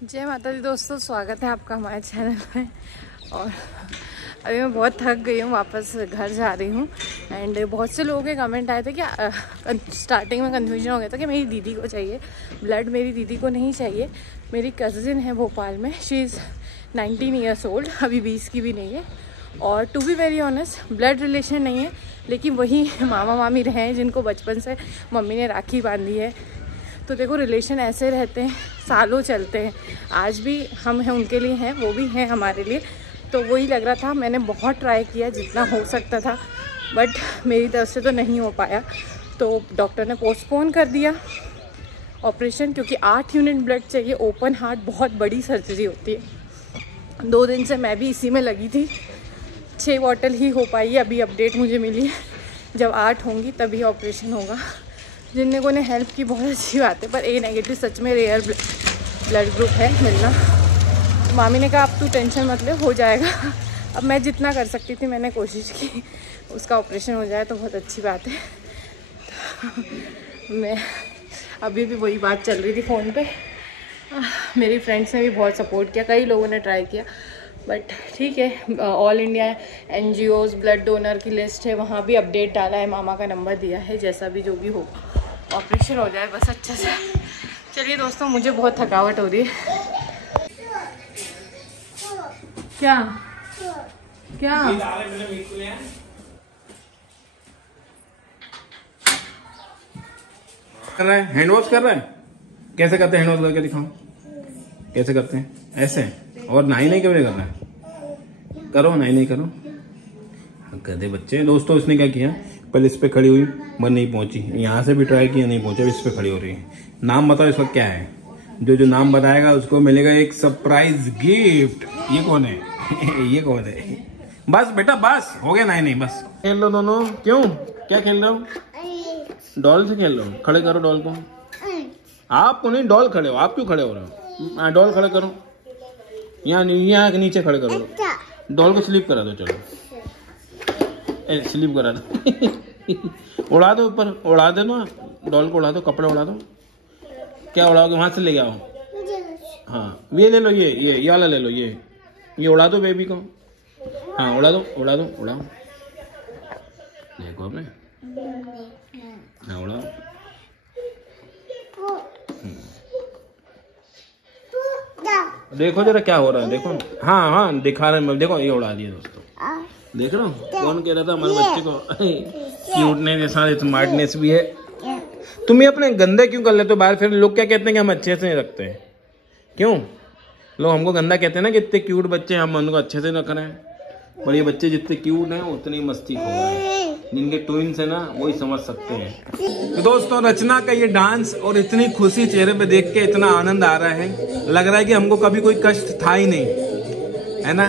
जय माता दी दोस्तों, स्वागत है आपका हमारे चैनल में। और अभी मैं बहुत थक गई हूँ, वापस घर जा रही हूँ। एंड बहुत से लोगों के कमेंट आए थे कि स्टार्टिंग में कन्फ्यूजन हो गया था कि मेरी दीदी को चाहिए ब्लड। मेरी दीदी को नहीं चाहिए। मेरी कज़िन है भोपाल में, शी इज़ 19 ईयर्स ओल्ड, अभी 20 की भी नहीं है। और to be very honest, blood relation नहीं है, लेकिन वही मामा मामी रहे हैं जिनको बचपन से मम्मी ने राखी बांधी है। तो देखो, रिलेशन ऐसे रहते हैं, सालों चलते हैं। आज भी हम हैं उनके लिए हैं, वो भी हैं हमारे लिए। तो वही लग रहा था, मैंने बहुत ट्राई किया जितना हो सकता था, बट मेरी तरफ से तो नहीं हो पाया। तो डॉक्टर ने पोस्टपोन कर दिया ऑपरेशन, क्योंकि 8 यूनिट ब्लड चाहिए। ओपन हार्ट बहुत बड़ी सर्जरी होती है। 2 दिन से मैं भी इसी में लगी थी। 6 बॉटल ही हो पाई है, अभी अपडेट मुझे मिली है। जब 8 होंगी तभी ऑपरेशन होगा। जिन लोगों ने हेल्प की बहुत अच्छी बात है, पर ए नेगेटिव सच में रेयर ब्लड ग्रुप है मिलना। मामी ने कहा अब तू टेंशन मत ले, हो जाएगा। अब मैं जितना कर सकती थी मैंने कोशिश की, उसका ऑपरेशन हो जाए तो बहुत अच्छी बात है। तो मैं अभी भी वही बात चल रही थी फ़ोन पे। मेरी फ्रेंड्स ने भी बहुत सपोर्ट किया, कई लोगों ने ट्राई किया, बट ठीक है। All India NGOs blood donor की लिस्ट है, वहाँ भी अपडेट डाला है, मामा का नंबर दिया है। जैसा भी जो भी हो, ऑपरेशन हो जाए बस अच्छे से। चलिए दोस्तों, मुझे बहुत थकावट हो रही है। क्या क्या कर रहा है? हैंड वॉश कर रहा है? कैसे करते हैं हैंड वॉश करके दिखाओ, कैसे करते हैं? ऐसे? और नाई नहीं कभी करना है? करो, नाई नहीं करो। गधे बच्चे। दोस्तों, इसने क्या किया, पहले इस पे खड़ी हुई, पर नहीं पहुंची। यहाँ से भी ट्राई किया, नहीं पहुंचा, इस पे खड़ी हो रही है। नाम बताओ इसका क्या है? जो नाम बताएगा उसको मिलेगा एक सरप्राइज गिफ्ट। ये कौन है? ये कौन है? बस बेटा, बस हो गया। नहीं बस खेल लो दोनों। क्यों, क्या खेल रहे हो? डॉल से खेल रहे हो? खड़े करो डॉल को। आपको नहीं, डॉल खड़े हो। आप क्यों खड़े हो रहे हो? डॉल खड़े करो, यहाँ के नीचे खड़े करो। डॉल को स्लीप करा दो। चलो स्लीप करा दो। उड़ा दो ऊपर, उड़ा दो ना डॉल को, उड़ा दो, कपड़े उड़ा दो। क्या उड़ाओगे? वहां से ले आओ। हाँ, ये ले लो, ये वाला ले लो, ये उड़ा दो बेबी को। हाँ, उड़ा दो, उड़ाओ। देखो आपने, हाँ उड़ाओ। देखो जरा क्या हो रहा है, देखो। हाँ दिखा रहे हैं, देखो ये उड़ा दिया दोस्तों। देख रहे हो? कौन कह रहा था हमारे बच्चे को क्यूटनेस के साथ स्मार्टनेस भी है। तुम ये अपने गंदे क्यों कर लेते हो बाहर? फिर लोग क्या कहते हैं कि हम अच्छे से नहीं रखते हैं। क्यों लोग हमको गंदा कहते हैं ना कि इतने क्यूट बच्चे, हम उनको अच्छे से रख रहे हैं। पर ये बच्चे जितने क्यूट हैं उतनी मस्ती खो रहे हैं। जिनके ट्विंस है ना, वही समझ सकते हैं। तो दोस्तों, रचना का ये डांस और इतनी खुशी चेहरे पे देख के इतना आनंद आ रहा है, लग रहा है कि हमको कभी कोई कष्ट था ही नहीं, है ना?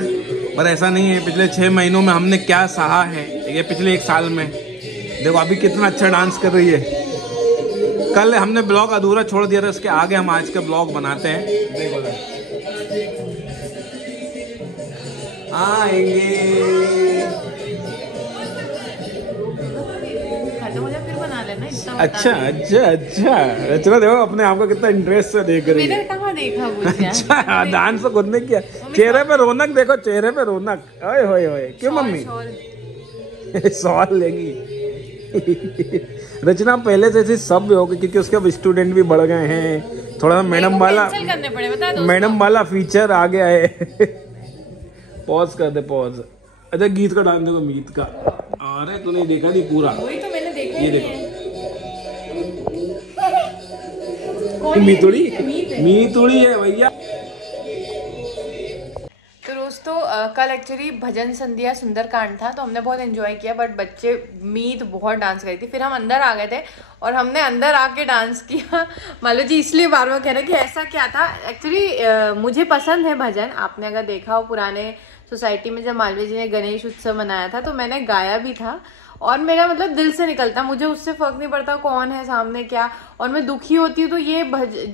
पर ऐसा नहीं है। पिछले 6 महीनों में हमने क्या सहा है, ये पिछले 1 साल में देखो अभी कितना अच्छा डांस कर रही है। कल हमने ब्लॉग अधूरा छोड़ दिया था, इसके आगे हम आज का ब्लॉग बनाते हैं। देखो आएंगे फिर बना लेना। अच्छा। रचना देखो अपने आप को कितना इंटरेस्ट से देख रही है। मैंने कहाँ देखा? अच्छा, डांस तो खुद ने किया। चेहरे पे रौनक देखो, चेहरे पे रौनक। ओए होए, क्यों मम्मी सवाल लेगी? रचना पहले से सब होगी, क्योंकि उसके अब स्टूडेंट भी बढ़ गए हैं। थोड़ा मैडम वाला फीचर आ गया है। पॉज कर दे, पॉज। अच्छा, गीत का डांस देखो, मीत का। अरे तू नहीं देखा? नहीं पूरा, वही तो मैंने देखा। ये देखो, मीतुड़ी है भैया। तो दोस्तों, कल एक्चुअली भजन संध्या सुंदरकांड था, तो हमने बहुत एंजॉय किया। बट बच्चे मीत बहुत डांस करी थी। फिर हम अंदर आ गए थे और हमने अंदर आके डांस किया। मालो जी इसलिए बार बार कह रहे कि ऐसा क्या था। एक्चुअली मुझे पसंद है भजन। आपने अगर देखा हो पुराने सोसाइटी में जब मालवीय जी ने गणेश उत्सव मनाया था, तो मैंने गाया भी था। और मेरा मतलब दिल से निकलता, मुझे उससे फर्क नहीं पड़ता कौन है सामने क्या। और मैं दुखी होती हूँ तो ये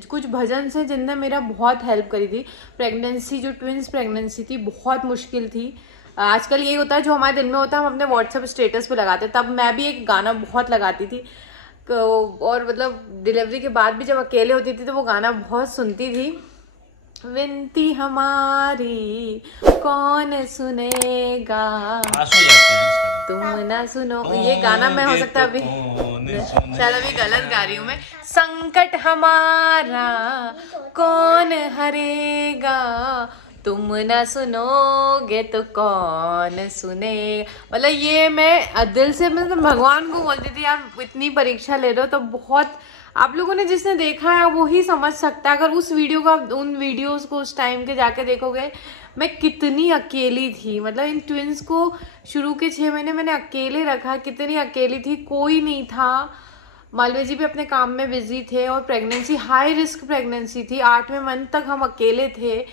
कुछ भजन से जिनने मेरा बहुत हेल्प करी थी। प्रेगनेंसी, जो ट्विंस प्रेगनेंसी थी, बहुत मुश्किल थी। आजकल यही होता है, जो हमारे दिल में होता है हम अपने व्हाट्सएप स्टेटस पे लगाते। तब मैं भी एक गाना बहुत लगाती थी, और मतलब डिलीवरी के बाद भी जब अकेले होती थी तो वो गाना बहुत सुनती थी। विनती हमारी कौन सुनेगा, तुम ना सुनो। ये गाना मैं हो सकता है अभी शायद अभी गलत गा रही हूँ मैं। संकट हमारा कौन हरेगा, तुम ना सुनोगे तो कौन सुने। मतलब ये मैं दिल से मतलब भगवान को बोलती थी यार इतनी परीक्षा ले रहे हो तो बहुत, आप लोगों ने जिसने देखा है वो ही समझ सकता है। अगर उस वीडियो का उन वीडियोस को उस टाइम के जाके देखोगे मैं कितनी अकेली थी। मतलब इन ट्विंस को शुरू के 6 महीने मैंने अकेले रखा, कितनी अकेली थी, कोई नहीं था। मालवीय जी भी अपने काम में बिजी थे और प्रेगनेंसी हाई रिस्क प्रेगनेंसी थी। 8वें मंथ तक हम अकेले थे।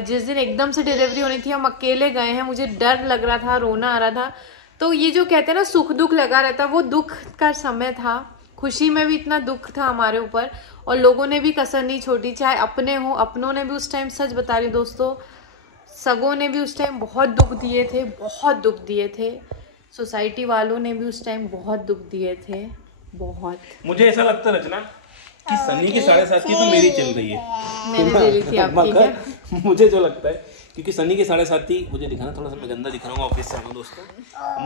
जिस दिन एकदम से डिलीवरी होनी थी हम अकेले गए हैं। मुझे डर लग रहा था, रोना आ रहा था। तो ये जो कहते हैं ना सुख दुख लगा रहता, वो दुख का समय था। खुशी में भी इतना दुख था हमारे ऊपर और लोगों ने भी कसर नहीं छोड़ी, चाहे अपने हो, अपनों ने भी उस टाइम, सच बता रही दोस्तों, सगों ने भी उस टाइम बहुत दुख दिए थे, बहुत दुख दिए थे। सोसाइटी वालों ने भी उस टाइम बहुत दुख दिए थे, बहुत। मुझे ऐसा लगता है रचना कि सनी की 7.5 तो मेरी चल रही है, मैंने ले ली थी आपकी। मुझे जो लगता है क्योंकि सनी की 7.5 मुझे दिखाना थोड़ा सा मैं गंदा दिख रहा हूँ ऑफिस से दोस्तों,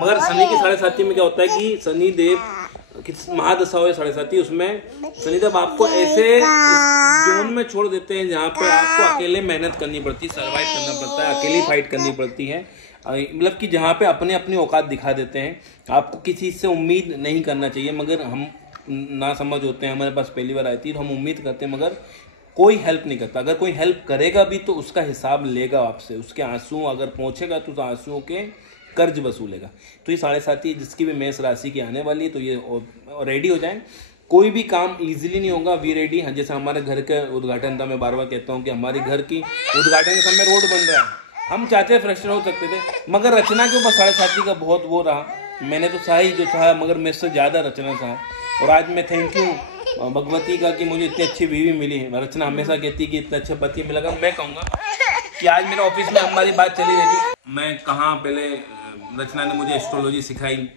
मगर सनी की 7.5 में क्या होता है कि सनी देव की महादशा हो 7.5 उसमें सनी देव आपको ऐसे जोन में छोड़ देते हैं जहाँ पे आपको अकेले मेहनत करनी पड़ती है, सर्वाइव करना पड़ता है, अकेली फाइट करनी पड़ती है। मतलब कि जहाँ पे अपने अपनी औकात दिखा देते हैं। आपको किसी चीज़ से उम्मीद नहीं करना चाहिए, मगर हम ना समझ होते हैं, हमारे पास पहली बार आई थी तो हम उम्मीद करते हैं मगर कोई हेल्प नहीं करता। अगर कोई हेल्प करेगा भी तो उसका हिसाब लेगा आपसे, उसके आंसू अगर पहुँचेगा तो उस आंसुओं के कर्ज वसूलेगा। तो ये 7.5 जिसकी भी मेष राशि की आने वाली है तो ये रेडी हो जाए। कोई भी काम इजीली नहीं होगा, वी रेडी। जैसे हमारे घर का उद्घाटन था, मैं बार बार कहता हूँ कि हमारी घर की उद्घाटन के समय रोड बन रहा है, हम चाहते फ्रस्ट्रेट हो सकते थे, मगर रचना के ऊपर 7.5 का बहुत वो रहा। मैंने तो सहा ही जो था, मगर मेरे से ज़्यादा रचना सहा। और आज मैं थैंक यू भगवती का कि मुझे इतनी अच्छी बीवी मिली है। रचना हमेशा कहती है कि इतना अच्छा पति मिलेगा। मैं कहूँगा कि आज मेरे ऑफिस में हमारी बात चली रही थी, मैं कहाँ पहले रचना ने मुझे एस्ट्रोलॉजी सिखाई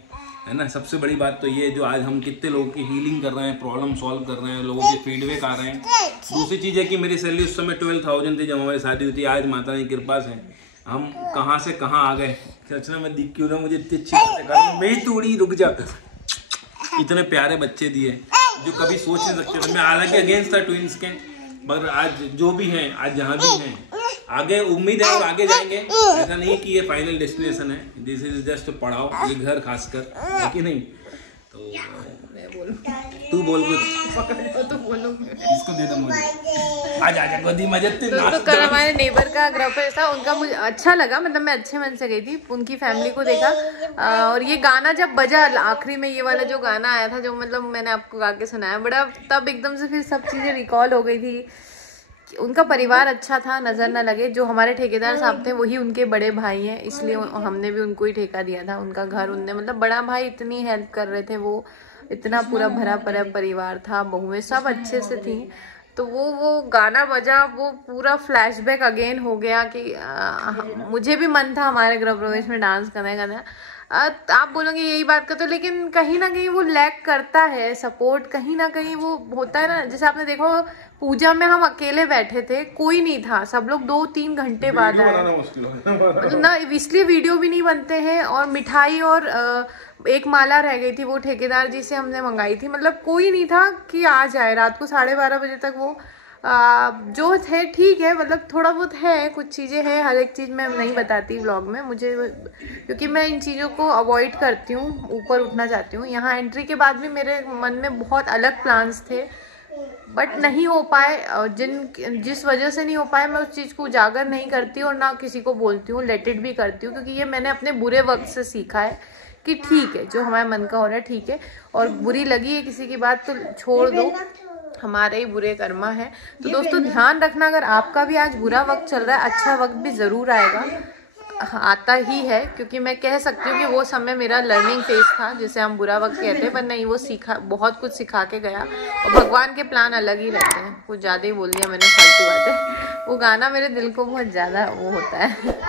है ना। सबसे बड़ी बात तो ये जो आज हम कितने लोगों की हीलिंग कर रहे हैं, प्रॉब्लम सॉल्व कर रहे हैं, लोगों के फीडबैक आ रहे हैं। दूसरी चीज़ है कि मेरी सैलरी उस समय 12,000 थी जब हमारी शादी हुई थी। आज माता की कृपा से हम कहाँ से कहाँ आ गए। रचना मैं दिख क्यों ना, मुझे इतनी अच्छी बातें कर रही हूँ, मेरी तूड़ी रुक जा। इतने प्यारे बच्चे दिए जो कभी सोच नहीं सकते थे। मैं हालांकि अगेंस्ट था ट्विंस के, मगर आज जो भी हैं, आज जहाँ भी हैं, आगे उम्मीद है और आगे जाएंगे। ऐसा नहीं कि ये फाइनल डेस्टिनेशन है, दिस इज जस्ट पढ़ाओ, ये घर खासकर है कि नहीं। तो मैं बोलूं, तू बोल कुछ तो बोलो, इसको दे दो मुझे। आजा गोदी में जब तो कल हमारे नेबर का ग्रुप था, उनका मुझे अच्छा लगा, मतलब मैं अच्छे मन से गई थी, उनकी फैमिली को देखा। और ये गाना जब बजा आखिरी में, ये वाला जो गाना आया था जो मतलब मैंने आपको गा के सुनाया, बड़ा तब एकदम से फिर सब चीज़ें रिकॉल हो गई थी। उनका परिवार अच्छा था, नज़र न लगे। जो हमारे ठेकेदार साहब थे वही उनके बड़े भाई हैं, इसलिए हमने भी उनको ही ठेका दिया था। उनका घर उनने, मतलब बड़ा भाई इतनी हेल्प कर रहे थे, वो इतना पूरा भरा भरा परिवार था, बहुएं सब अच्छे से थी। तो वो गाना बजा, वो पूरा फ्लैशबैक अगेन हो गया कि मुझे भी मन था हमारे गृह प्रवेश में डांस करना। आप बोलोगे यही बात का, तो लेकिन कहीं ना कहीं वो लैक करता है सपोर्ट, कहीं ना कहीं वो होता है ना। जैसे आपने देखो पूजा में हम अकेले बैठे थे, कोई नहीं था, सब लोग 2-3 घंटे बाद आए ना, इसलिए वीडियो भी नहीं बनते हैं। और मिठाई और एक माला रह गई थी, वो ठेकेदार जी से हमने मंगाई थी। मतलब कोई नहीं था कि आ जाए। रात को 12:30 बजे तक वो जो थे ठीक है, मतलब थोड़ा बहुत है, कुछ चीज़ें हैं, हर एक चीज़ मैं नहीं बताती व्लॉग में, मुझे क्योंकि मैं इन चीज़ों को अवॉइड करती हूँ, ऊपर उठना चाहती हूँ। यहाँ एंट्री के बाद भी मेरे मन में बहुत अलग प्लान्स थे, बट नहीं हो पाए। जिस वजह से नहीं हो पाए, मैं उस चीज़ को उजागर नहीं करती और ना किसी को बोलती हूँ, लेट इट भी करती हूँ, क्योंकि ये मैंने अपने बुरे वक्त से सीखा है कि ठीक है, जो हमारे मन का हो रहा है ठीक है, और बुरी लगी है किसी की बात तो छोड़ दो, हमारे ही बुरे कर्मा है। तो दोस्तों ध्यान रखना, अगर आपका भी आज बुरा वक्त चल रहा है, अच्छा वक्त भी ज़रूर आएगा, आता ही है। क्योंकि मैं कह सकती हूँ कि वो समय मेरा लर्निंग फेज था, जिसे हम बुरा वक्त कहते हैं, पर नहीं, वो सीखा, बहुत कुछ सिखा के गया। और भगवान के प्लान अलग ही रहते हैं। कुछ ज़्यादा ही बोल दिया मैंने, फालतू बातें। वो गाना मेरे दिल को बहुत ज़्यादा वो होता है।